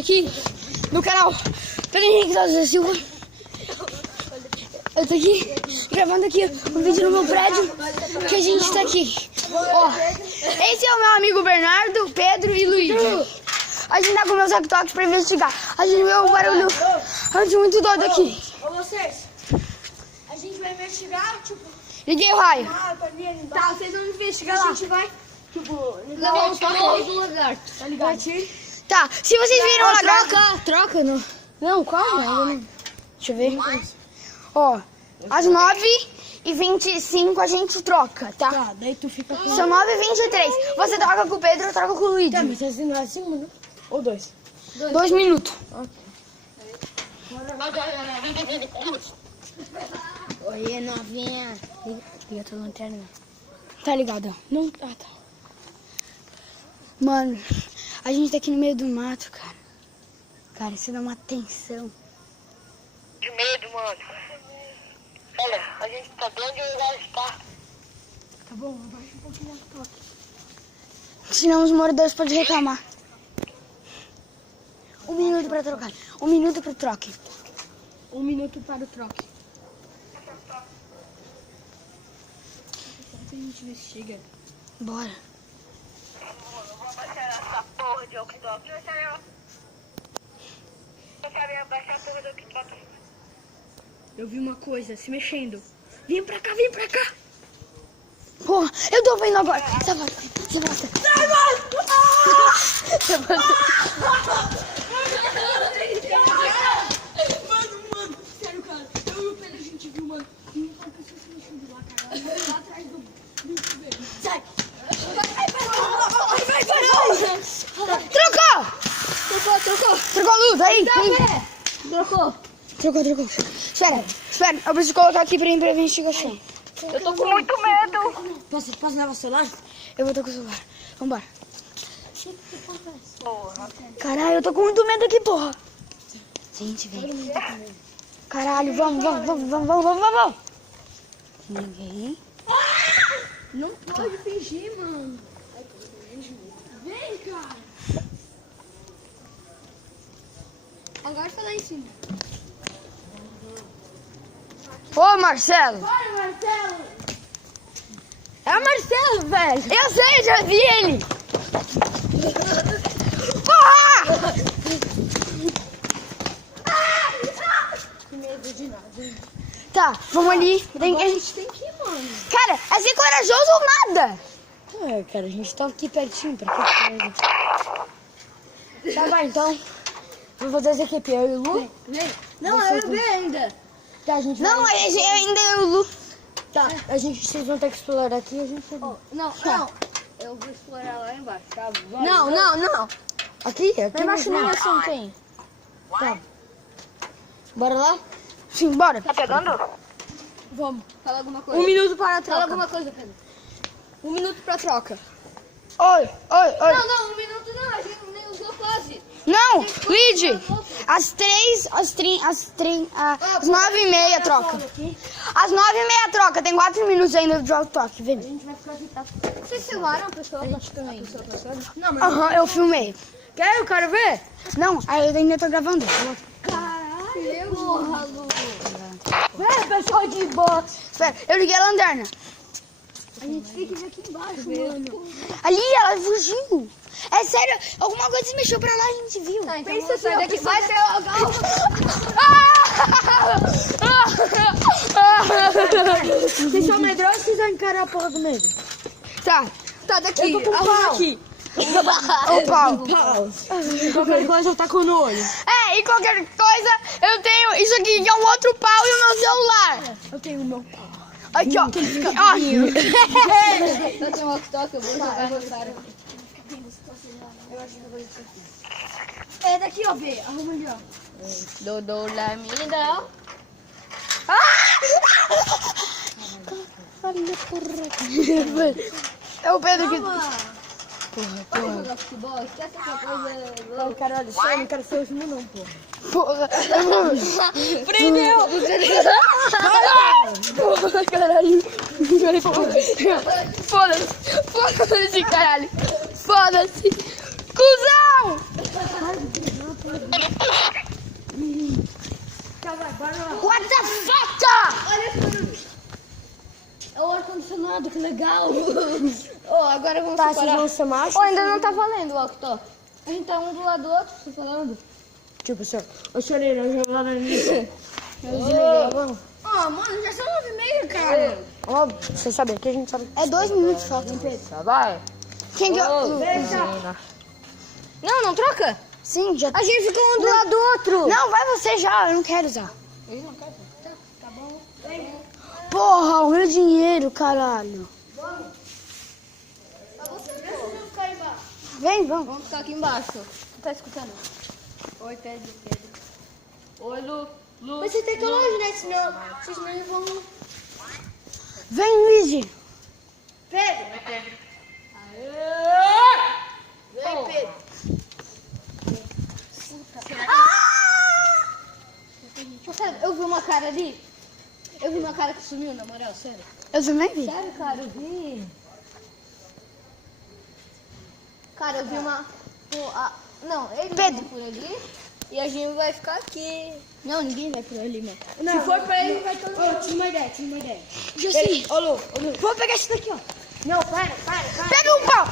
aqui no canal Pedro Henrique da Silva. Eu tô aqui gravando aqui um vídeo no meu prédio que a gente tá aqui. Ó, esse é o meu amigo Bernardo, Pedro e Luiz. A gente tá com meus toques pra investigar. A gente viu um barulho muito doido aqui. Ô vocês, a gente vai investigar, tipo... Liguei o raio. Tá, vocês vão investigar lá. A gente vai, tipo... Levar os toques do lagarto, tá ligado? Tá, se vocês viram o lagarto... Troca, não. Não, calma. Deixa eu ver. Ó, às 9h25 a gente troca, tá? Tá, daí tu fica com... São 9h23. Você troca com o Pedro, eu troco com o Luigi. Tá, mas assim não é 5 minutos? Ou 2? 2 minutos. Oi, novinha. Liga a tua lanterna. Tá ligado? Não. Ah, tá. Mano, a gente tá aqui no meio do mato, cara. Cara, isso dá uma tensão. De medo, mano. Olha, a gente tá bem onde o lugar está. Tá bom, abaixa um pouquinho a toque. Senão os moradores podem reclamar. 1 minuto pra trocar. 1 minuto pro troque. 1 minuto para o troque. Enquanto a gente investiga. Bora. Eu vou abaixar essa porra de walkie-talkie. Eu quero abaixar a porra do walkie-talkie. Eu vi uma coisa se mexendo. Vem pra cá, vem pra cá. Porra, eu tô vendo agora. Você volta. Você volta. Mano, sério, cara. Eu e o Pedro, a gente viu, mano. E uma pessoa se mexendo lá, cara. Lá atrás do chuveiro. Sai. Vai. Trocou a luz, aí. Trocou. Espera. Eu preciso colocar aqui pra investigação. Eu tô com muito medo. Posso levar o celular? Eu vou estar com o celular. Vambora. Porra. Caralho, eu tô com muito medo aqui, porra. Gente, vem. Caralho, vamos. Ninguém. Não pode fingir, mano. Vem, cara. Agora tá lá em cima. Ô, Marcelo. Bora, Marcelo. É o Marcelo, velho. Eu sei, já vi ele. Porra! Com medo de nada. Tá, vamos ali. A gente tem que ir, mano. Cara, é ser corajoso ou nada? É, cara, a gente tá aqui pertinho, pra que coisa? Tá, vai, então. Vou fazer essa equipe, eu e o Lu. Vem. Não, eu vi ainda. Tá, a gente não, eu ainda eu e o Lu. Tá, vocês vão ter que explorar aqui e a gente... Não. Eu vou explorar lá embaixo, tá? Não. Aqui Lá embaixo não. nem assim tem. Tá. Bora lá? Sim, bora. Tá pegando? Vamos. Fala alguma coisa. 1 minuto para a Fala troca. alguma coisa, Pedro. 1 minuto pra troca. Oi. Não, 1 minuto não. A gente nem usou quase. Não, Lid. Às 9h30 troca. Às 9h30 troca. Tem 4 minutos ainda do toque. Vem. A gente vai ficar aqui, tá? Vocês filmaram a pessoa? Não, mas... Aham, eu filmei. Quer? Eu quero ver? Não, aí eu ainda tô gravando. Caralho, porra, Lu. Pessoal de boa. Espera, eu liguei a lanterna. A gente tem que vir aqui embaixo, mano. Ali, ela fugiu. É sério, alguma coisa se mexeu pra lá, a gente viu. Tá, então Pensa vamos sair assim, ó, daqui. vai ser Vocês são medrosos, vocês vão encarar a porra do medo. Tá. Tá, daqui. Eu tô com arruma pau. aqui. O pau. Qualquer coisa eu taco no olho. É, e qualquer coisa, eu tenho isso aqui, que é um outro pau e o meu celular. Eu tenho o meu pau. Aqui, ó. Ó. Eu tenho um walkie-talkie, eu vou jogar no cara. É daqui, ó, B. Arruma ali, ó. Dodô Lamida. É o Pedro que... Vamos jogar futebol? Esquece essa coisa. Não, caralho, eu não quero ser o último não, pô. Porra. Prendeu! Porra, caralho. Foda-se, caralho. Foda-se. Cusão! que legal. Ó, agora vamos Tá, vocês separar. vão ser machos? Ó, ainda não tá valendo o walk-talk. A gente tá um do lado do outro, tô falando. Tipo assim, ô Choreira, eu já vou nisso. Ó, mano, já são 9h30, cara. Ó, você sabe que a gente sabe. É 2 minutos falta. Vai. Quem que eu... Não, não troca. Sim, já... A gente ficou um do lado do outro. Não, vai você já, eu não quero usar. Ele não quer? Tá bom. Porra, o meu dinheiro, caralho. Vem, vamos. Vamos ficar aqui embaixo. Você tá escutando? Oi, Pedro. Oi, Lu. Mas você tem que ir longe, né? Senão eles vão... Vem, Luigi. Pedro. Vem, Pedro. Sério, eu vi uma cara ali. Eu vi uma cara que sumiu, na moral, sério. Eu também vi. Sério, cara, eu vi. Cara, eu vi uma... Não, ele Pedro. vai por ali e a gente vai ficar aqui. Não, ninguém vai por ali, mano. Não, Se for pra ele, vai todo mundo. Ô, tinha uma ideia. Já sei. Ô, Lu, vou pegar esse daqui, ó. Não, para. Pega um pau.